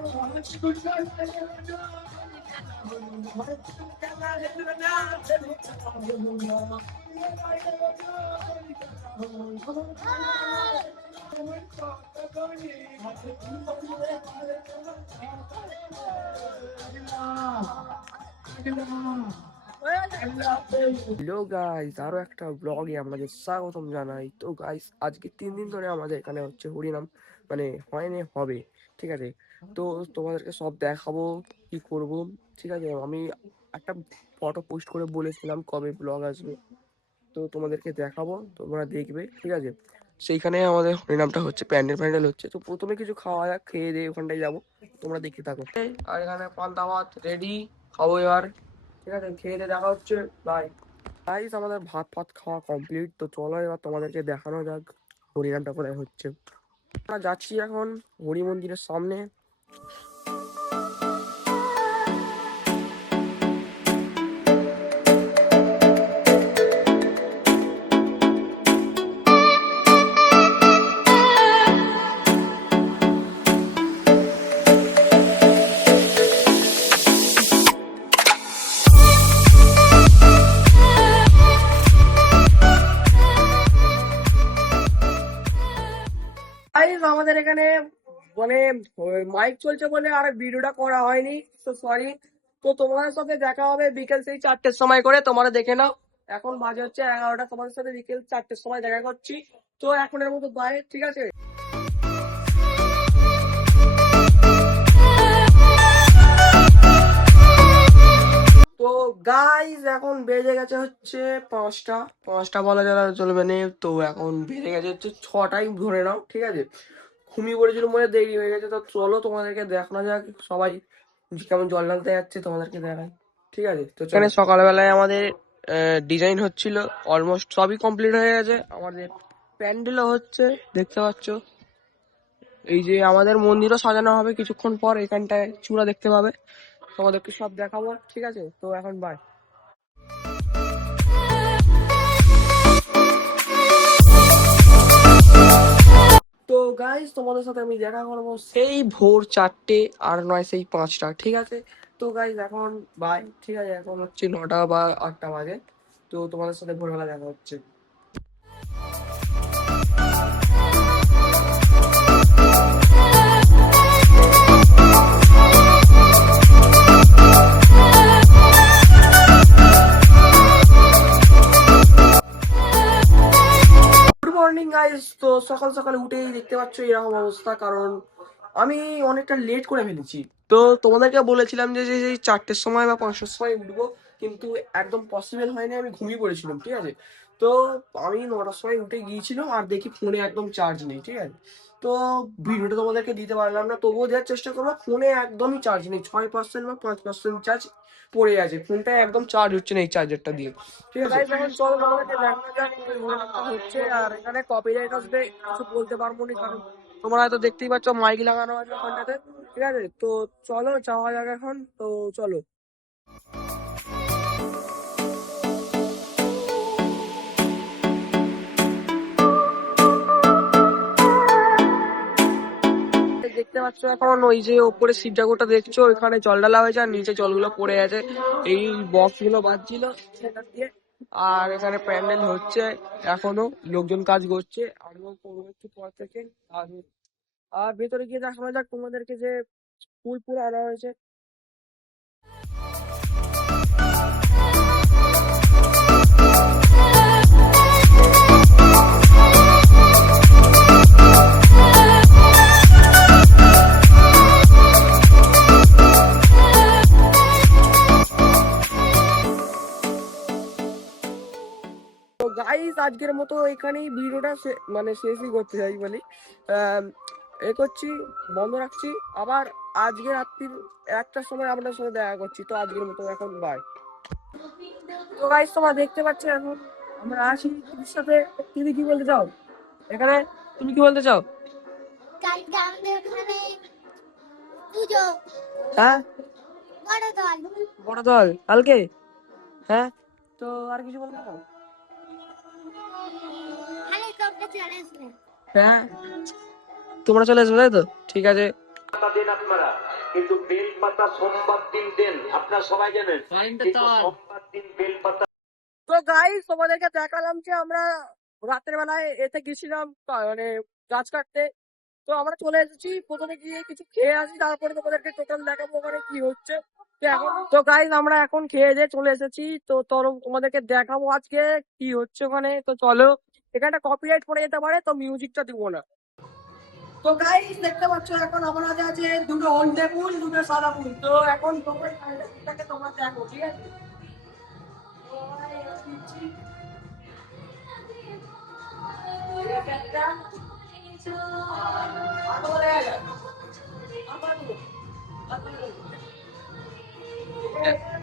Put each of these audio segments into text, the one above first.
Hello guys, আরো একটা ব্লগে আপনাদের স্বাগতম জানাই। তো গাইস, আজকে 3 দিন ধরে আমাদের এখানে হচ্ছে হরিনাম, মানে হয়নি, হবে, ঠিক আছে। তো তোমাদেরকে সব দেখাবো কি করব, ঠিক আছে। আমি একটা ফটো পোস্ট করে বলেছিলাম কবে ব্লগ আসবে, তো তোমাদেরকে দেখাবো, তোমরা দেখবে, ঠিক আছে। সেইখানে আমাদের হরিনামটা হচ্ছে, প্যান্ডেল হচ্ছে। তো প্রথমে কিছু খাওয়া যাক, খেয়ে দিয়ে ওখানটায় যাবো, তোমরা দেখতে থাকো। আর এখানে পান্তা ভাত রেডি, খাবো এবার, ঠিক আছে। খেয়ে দিয়ে দেখা হচ্ছে, বাই। গাইস, আমাদের ভাত ফাত খাওয়া কমপ্লিট। তো চলো এবার তোমাদেরকে দেখানো যাক হরিনামটা কোথায় হচ্ছে। আমরা যাচ্ছি এখন হরি মন্দিরের সামনে। গাইস, আমাদের এখানে মানে মাইক চলছে বলে আর ভিডিওটা করা হয়নি, তো সরি। তো তোমাদের সাথে দেখা হবে বিকেল সেই 4টের সময় করে, তোমরা দেখে নাও। এখন বাজে হচ্ছে 11টা, তোমাদের সাথে বিকেল 4টের সময় দেখা করছি। তো এখনের মতো বাই, ঠিক আছে। তো গাইজ, এখন বেজে গেছে হচ্ছে 5টা। 5টা বলা যারা চলবে না, তো এখন বেজে গেছে হচ্ছে 6টাই ধরে নাও, ঠিক আছে। ঘুমিয়ে পড়েছিল মনে, দেরি হয়ে গেছে। তো চলো তোমাদেরকে দেখানো যাক, সবাই কেমন জল ঢালতে যাচ্ছে তোমাদেরকে দেখাই, ঠিক আছে। তো এখানে সকালবেলায় আমাদের ডিজাইন হচ্ছিল, অলমোস্ট সবই কমপ্লিট হয়ে গেছে। আমাদের প্যান্ডেলও হচ্ছে, দেখতে পাচ্ছ। এই যে আমাদের মন্দিরও সাজানো হবে কিছুক্ষণ পর, এখানটায় চূড়া দেখতে পাবে, তোমাদেরকে সব দেখাবো, ঠিক আছে। তো এখন বাই। তো গাইজ, তোমাদের সাথে আমি দেখা করবো সেই ভোর 4টে, আর নয় সেই 5টা, ঠিক আছে। তো গাইজ এখন বাই, ঠিক আছে। এখন হচ্ছে 9টা বা 8টা বাজে। তো তোমাদের সাথে ভোরবেলা দেখা হচ্ছে। Good morning guys. তো সকাল সকাল উঠেই দেখতে পাচ্ছ এরকম অবস্থা, কারণ আমি অনেকটা লেট করে ফেলেছি। তো তোমাদেরকে বলেছিলাম যে সেই 4টের সময় বা 5টার সময় উঠবো, কিন্তু একদম পসিবল হয়নি, আমি ঘুমিয়ে পড়েছিলাম, ঠিক আছে। তো আমি 9টার সময় উঠে গিয়েছিলাম, আর দেখি ফোনে একদম চার্জ নেই, ঠিক আছে। তো ভিডিওটা তোমাদেরকে দিতে পারলাম না, তবুও দেওয়ার চেষ্টা করবো। ফোনে একদমই চার্জ নেই, 6% বা 5% চার্জ পড়ে আছে, ফোনটা একদম চার্জ হচ্ছে না এই চার্জারটা দিয়ে, ঠিক আছে। এখন চলো তোমাদেরকে দেখানো যাক ঘোরানোটা হচ্ছে। আর এখানে কপিরাইট আসবে, কিছু বলতে পারবো না, কারণ তোমরা হয়তো দেখতেই পাচ্ছ মাইক লাগানো আছে ওখানটাতে, ঠিক আছে। তো চলো যাওয়া যাক এখন, তো চলো। দেখতে পাচ্ছ এখন ওই যে ওপরে শিব ঠাকুরটা দেখছো, ওইখানে জল ঢালা হয়েছে, আর নিচে জলগুলো পড়ে আছে, এই বক্স গুলো বাজছিল সেটা দিয়ে। আর এখানে প্যান্ডেল হচ্ছে, এখনো লোকজন কাজ করছে, আমিও করবো একটু পর থেকে। আর আর ভেতরে গিয়ে দেখানো যাক তোমাদেরকে যে ফুল ফুল আনা হয়েছে। তো গাইস, আজকের মতো এখানেই ভিডিওটা মানে শেষই করতে চাই বলি। এ করছি, বন্ধ রাখছি। আবার আজকে রাত্রির 1টার সময় আপনার সাথে দেখা করছি। তো আজকের মতো এখন বাই। তো গাইস, তোমরা দেখতে পাচ্ছ এখন আমরা আসি দিদির সাথে। তুমি কি বলতে চাও এখানে, তুমি কি বলতে চাও? কালকে আমাদের ওখানে পুজো। হ্যাঁ, বড় দল। বড় দল কালকে, হ্যাঁ। তো আর কিছু বলতে চাও? খালি তোমরা চলে আসবে। হ্যাঁ, তোমরা চলে আসবে, তাই তো, ঠিক আছে। পাতা দেন আপনারা, কিন্তু বেলপাতা সোমবার দিন দেন, আপনারা সবাই জানেন, কিন্তু সোমবার দিন বেলপাতা। তো গাইস তোমাদেরকে দেখালাম যে আমরা রাতের বেলায় এতে গেছিলাম মানে গাছ কাটতে। তো আমরা চলে এসেছি, প্রথমে গিয়ে কিছু খেয়ে আসি, তারপরে তোমাদেরকে টোটাল দেখাবো ওখানে কি হচ্ছে। তো এখন তো গাইস আমরা এখন খেয়ে দিয়ে চলে এসেছি, তো তোমাদেরকে দেখাবো আজকে কি হচ্ছে ওখানে। তো চলো, এখানে কপিরাইট পড়ে যেতে পারে, তো মিউজিকটা দিব না। তো গাইস দেখতে পাচ্ছ এখন আমার হাতে আছে দুটো হলদে ফুল, দুটো সাদা ফুল। তো এখন তোমরা তোমরা দেখো, ঠিক আছে? তো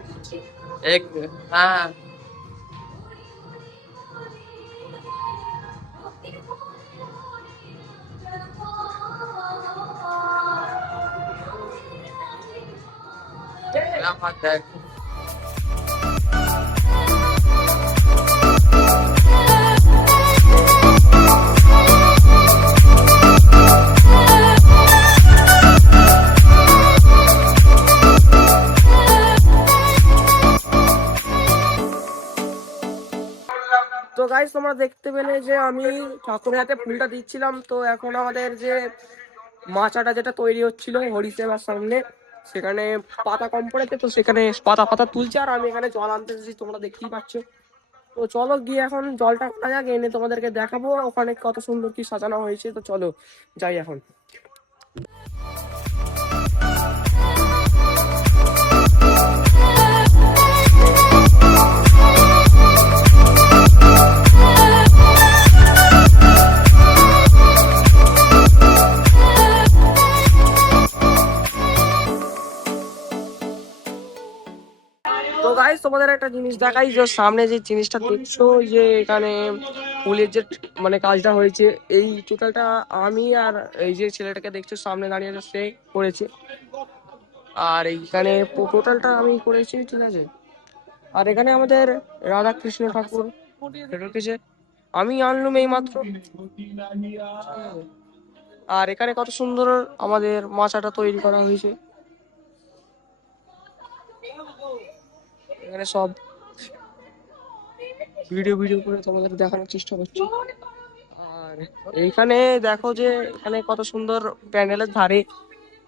দিচ্ছি। एक हाँ क्या बात है। তো গাইস তোমরা দেখতে পেলে যে আমি ঠাকুরের হাতে ফুলটা দিচ্ছিলাম। তো এখন আমাদের যে মাচাটা যেটা তৈরি হচ্ছিল হরিসেবার সামনে, সেখানে পাতা কম পড়েছে, তো সেখানে পাতা পাতা তুলছে, আর আমি এখানে জল আনতে এসেছি, তোমরা দেখতেই পাচ্ছ। তো চলো গিয়ে এখন জলটা আনা যাক, এনে তোমাদেরকে দেখাবো ওখানে কত সুন্দর কি সাজানো হয়েছে। তো চলো যাই এখন। তো গাইস তোমাদের একটা জিনিস দেখাই, যে সামনে যে জিনিসটা দেখছো, যে এখানে ফুলের যে মানে কাজটা হয়েছে, এই টোটালটা আমি আর এই যে ছেলেটাকে দেখছো সামনে দাঁড়িয়ে আছে সে করেছে। আর এইখানে টোটালটা আমি করেছি, ঠিক আছে? আর এখানে আমাদের রাধা কৃষ্ণ ঠাকুর রেখেছে, আমি আনলুম এই মাত্র। আর এখানে কত সুন্দর আমাদের মাচাটা তৈরি করা হয়েছে, এখানে সব ভিডিও ভিডিও করে তোমাদের দেখানোর চেষ্টা করছি। আর এইখানে দেখো যে এখানে কত সুন্দর প্যান্ডেলের ধারে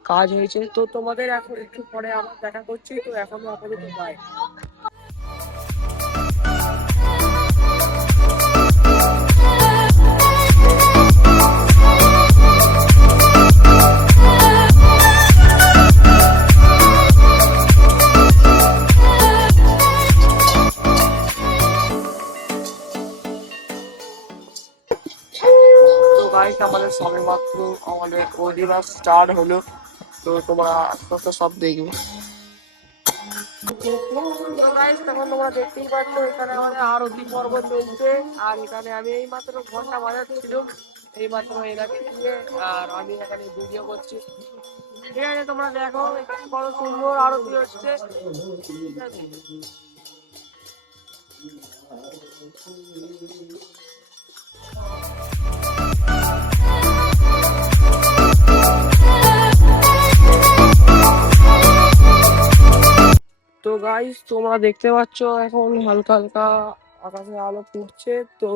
কাজ হয়েছে। তো তোমাদের এখন একটু পরে আবার দেখা করছি, তো এখনো আপাতত বাই। তো গাইস আমাদের সবে মাত্র আমাদের অধিবাস স্টার্ট হলো, তো তোমরা আস্তে আস্তে সব দেখবে। তো গাইস তখন তোমরা দেখতেই পাচ্ছ এখানে আমাদের আরতি পর্ব চলছে, আর এখানে আমি এই মাত্র ঘন্টা বাজাচ্ছিলাম এই মাত্র এলাকে দিয়ে, আর আমি এখানে ভিডিও করছি, ঠিক আছে? তোমরা দেখো এখানে কত সুন্দর আরতি হচ্ছে, ঠিক আছে? তো গাইস তোমরা দেখতে পাচ্ছ এখন হালকা হালকা আকাশে আলো ফুটছে। তো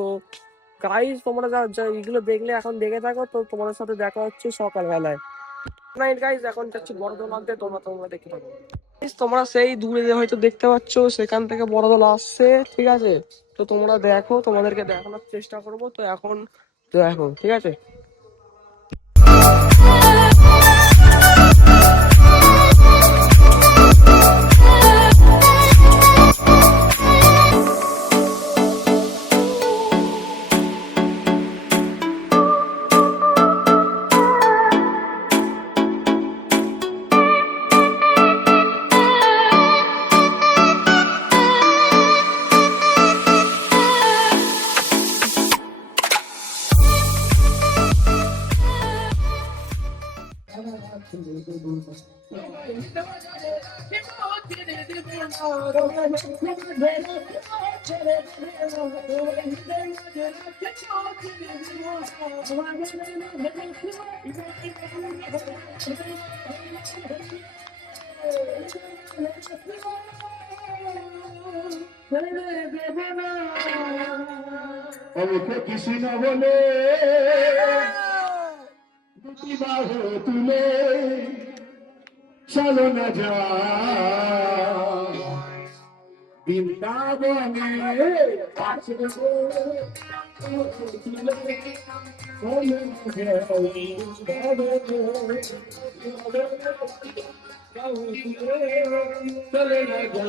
গাইস তোমরা যা এগুলো দেখলে এখন দেখে থাকো, তো তোমাদের সাথে দেখা হচ্ছে সকালবেলায়। নাইট গাইস, এখন যাচ্ছি বড়দোল আনতে, তোমরা দেখতে পাবো। তোমরা সেই দূরে হয়তো দেখতে পাচ্ছ সেখান থেকে বড়দোল আসছে, ঠিক আছে? তো তোমরা দেখো, তোমাদেরকে দেখানোর চেষ্টা করবো। তো এখন দেখো, ঠিক আছে? আমাকে কৃষ্ণ বলে দুটি বাহু তুলে চলো না যা বৃন্দাবনে চলে না যা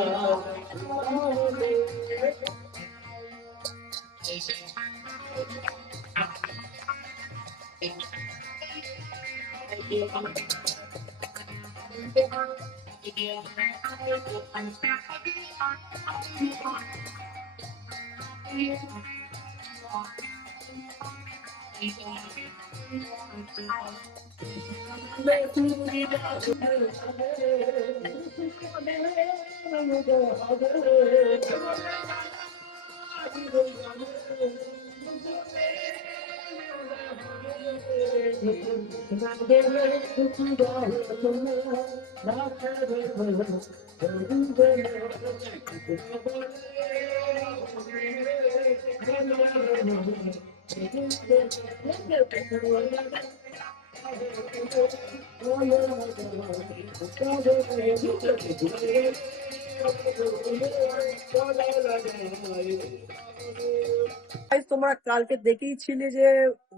Guys, তোমরা কালকে দেখেই ছিলে যে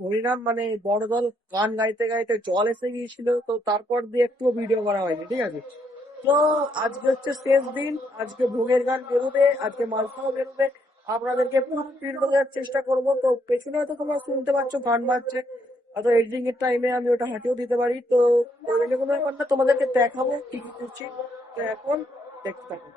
হরিনাম মানে বড় দল গান গাইতে গাইতে জল এসে গিয়েছিল, তো তারপর দিয়ে একটু ভিডিও করা হয়নি, ঠিক আছে। তো আজকে হচ্ছে শেষ দিন, আজকে ভোগের গান বেরোবে, আজকে মালসাও বেরোবে, আপনাদেরকে পুরো ফিল্ড দেওয়ার চেষ্টা করবো। তো পেছনে হয়তো তোমরা শুনতে পাচ্ছ গান বাজছে, হয়তো এডিটিং এর টাইমে আমি ওটা হাঁটিয়েও দিতে পারি। তো ওই জন্য কোনো ব্যাপার না, তোমাদেরকে দেখাবো কি কি করছি। তো এখন দেখতে থাকো।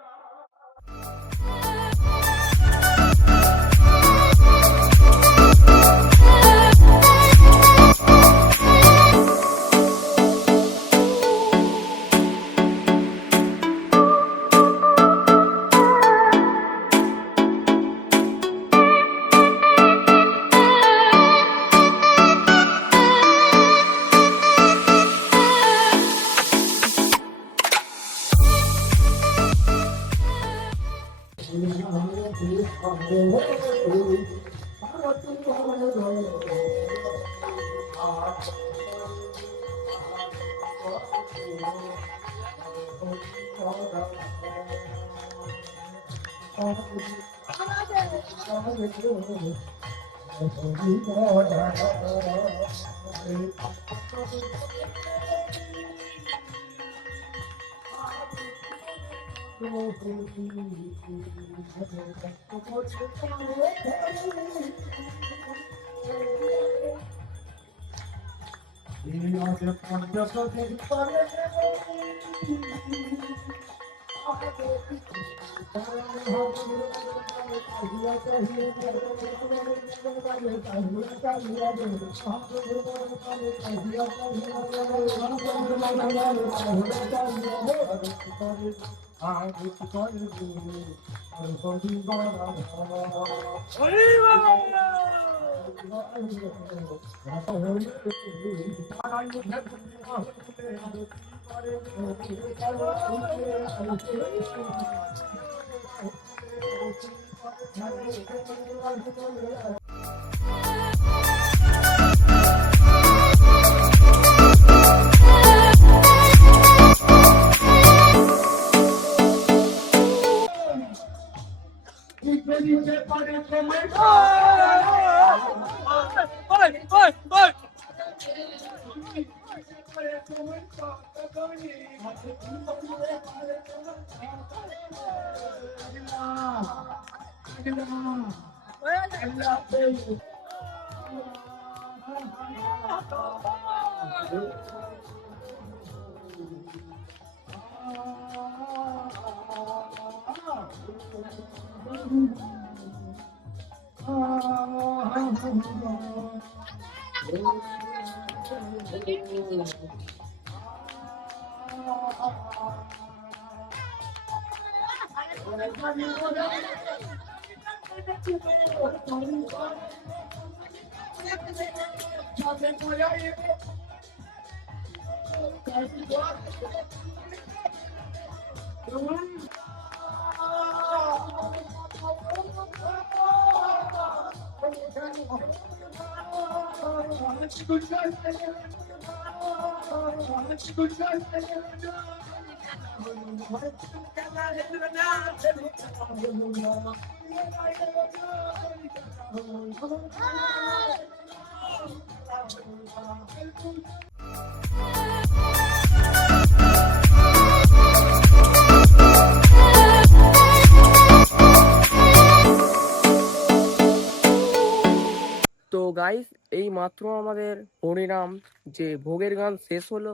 তো গাইস, এই মাত্র আমাদের হরিনাম যে ভোগের গান শেষ হলো।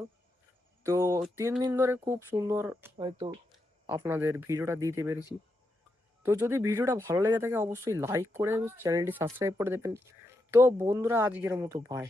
তো 3 দিন ধরে খুব সুন্দর হয়তো আপনাদের ভিডিওটা দিতে পেরেছি। তো যদি ভিডিওটা ভালো লেগে থাকে অবশ্যই লাইক করে চ্যানেলটি সাবস্ক্রাইব করে দেবেন। তো বন্ধুরা, আজকের মতো বাই।